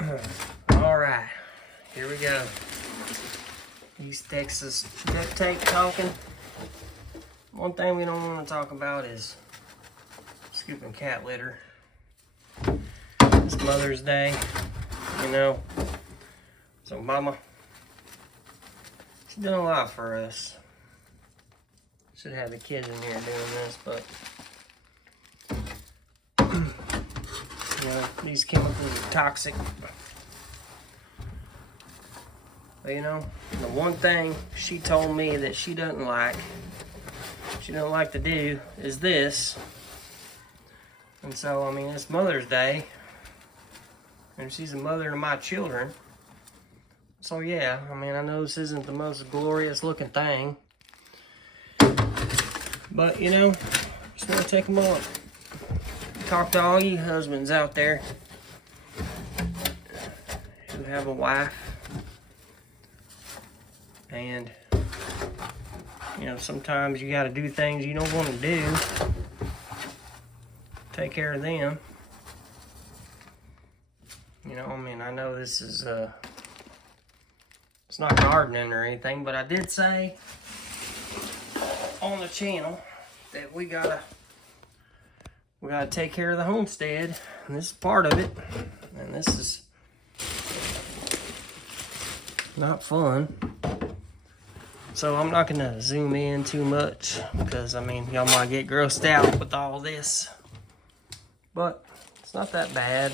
All right, here we go. East Texas duct tape talking. One thing we don't want to talk about is scooping cat litter. It's Mother's Day, you know. So Mama, she's done a lot for us. Should have the kids in here doing this, but you know, these chemicals are toxic. But you know, the one thing she told me that she doesn't like to do is this. And so, I mean, it's Mother's Day, and she's a mother to my children. So yeah, I mean, I know this isn't the most glorious looking thing, but you know, just want to take a moment, talk to all you husbands out there who have a wife, and you know, sometimes you got to do things you don't want to do. Take care of them. You know, I mean, I know this is it's not gardening or anything, but I did say on the channel that we gotta take care of the homestead, and this is part of it, and this is not fun. So I'm not gonna zoom in too much because I mean, y'all might get grossed out with all this, but it's not that bad.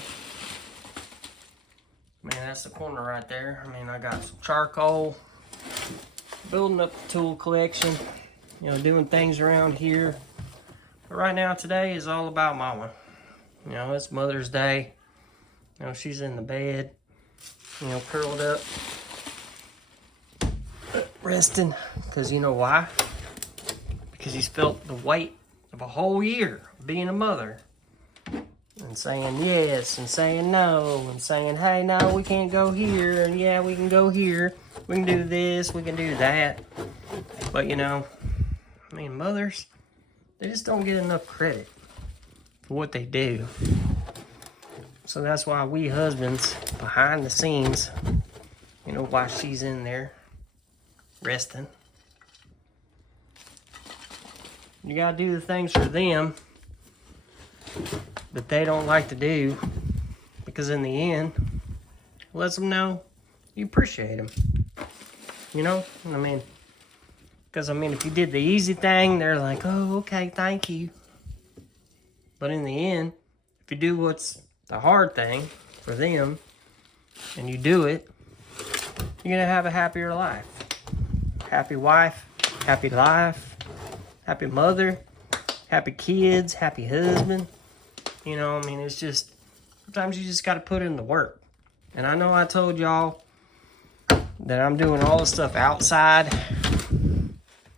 I mean, that's the corner right there. I mean, I got some charcoal, building up the tool collection, you know, doing things around here. But right now, today is all about Mama. You know, it's Mother's Day. You know, she's in the bed, you know, curled up, resting. Because you know why? Because she's felt the weight of a whole year of being a mother. And saying yes, and saying no, and saying, hey, no, we can't go here, and yeah, we can go here. We can do this, we can do that. But, you know, I mean, mothers, they just don't get enough credit for what they do. So that's why we husbands, behind the scenes, you know, while she's in there resting, you gotta do the things for them that they don't like to do, because in the end, it lets them know you appreciate them. You know, I mean, because I mean, if you did the easy thing, they're like, oh, okay, thank you. But in the end, if you do what's the hard thing for them, and you do it, you're gonna have a happier life. Happy wife, happy life, happy mother, happy kids, happy husband. You know, I mean, it's just, sometimes you just got to put in the work. And I know I told y'all that I'm doing all the stuff outside,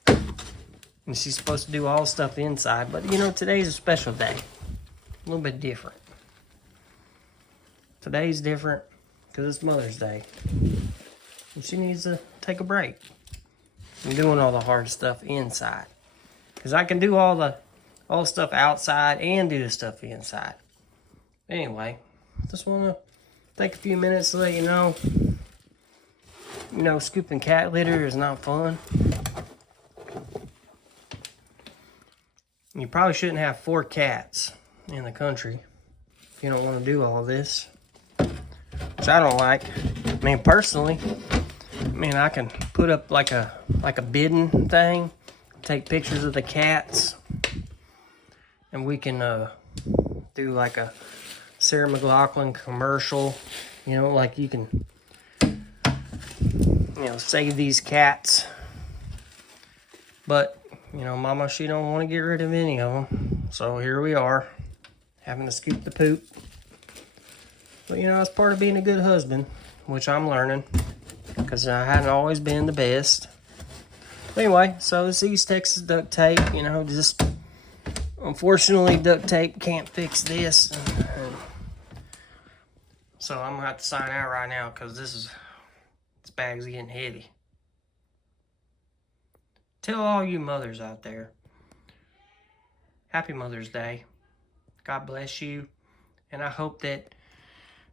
and she's supposed to do all the stuff inside. But, you know, today's a special day. A little bit different. Today's different because it's Mother's Day. And she needs to take a break. I'm doing all the hard stuff inside. Because I can do all the stuff outside and do the stuff inside. Anyway, just want to take a few minutes to let you know, scooping cat litter is not fun. You probably shouldn't have 4 cats in the country if you don't want to do all this, which I don't like. I mean, personally, I can put up like a bidding thing, take pictures of the cats, and we can do like a Sarah McLachlan commercial, you know, like you can, you know, save these cats. But, you know, Mama, she don't want to get rid of any of them. So here we are, having to scoop the poop. But, you know, it's part of being a good husband, which I'm learning, because I hadn't always been the best. But anyway, so this East Texas duct tape, you know, just unfortunately duct tape can't fix this. So I'm gonna have to sign out right now because this bag's getting heavy. Tell all you mothers out there, happy Mother's Day. God bless you. And I hope that,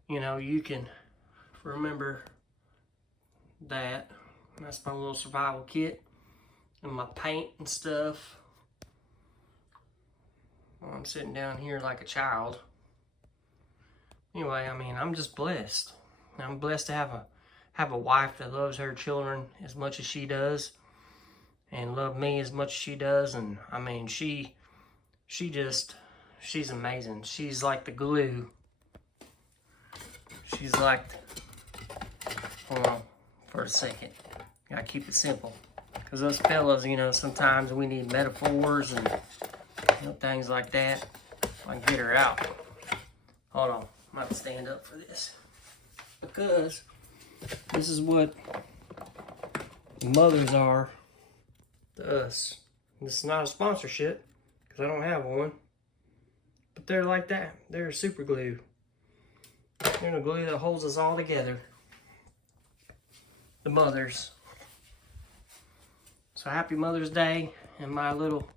you know, you can remember that. That's my little survival kit and my paint and stuff. Well, I'm sitting down here like a child. Anyway, I mean, I'm just blessed. I'm blessed to have a wife that loves her children as much as she does, and love me as much as she does. And I mean, she's amazing. She's like the glue. She's like, hold on for a second. Gotta keep it simple. Because us fellas, you know, sometimes we need metaphors and, you know, things like that. I can get her out. Hold on. I'm about to stand up for this. Because this is what mothers are to us. This is not a sponsorship, because I don't have one. But they're like that. They're super glue. They're the glue that holds us all together. The mothers. So happy Mother's Day. And my little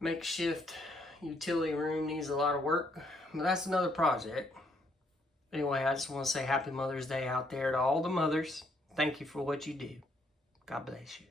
makeshift utility room needs a lot of work. But that's another project. Anyway, I just want to say happy Mother's Day out there to all the mothers. Thank you for what you do. God bless you.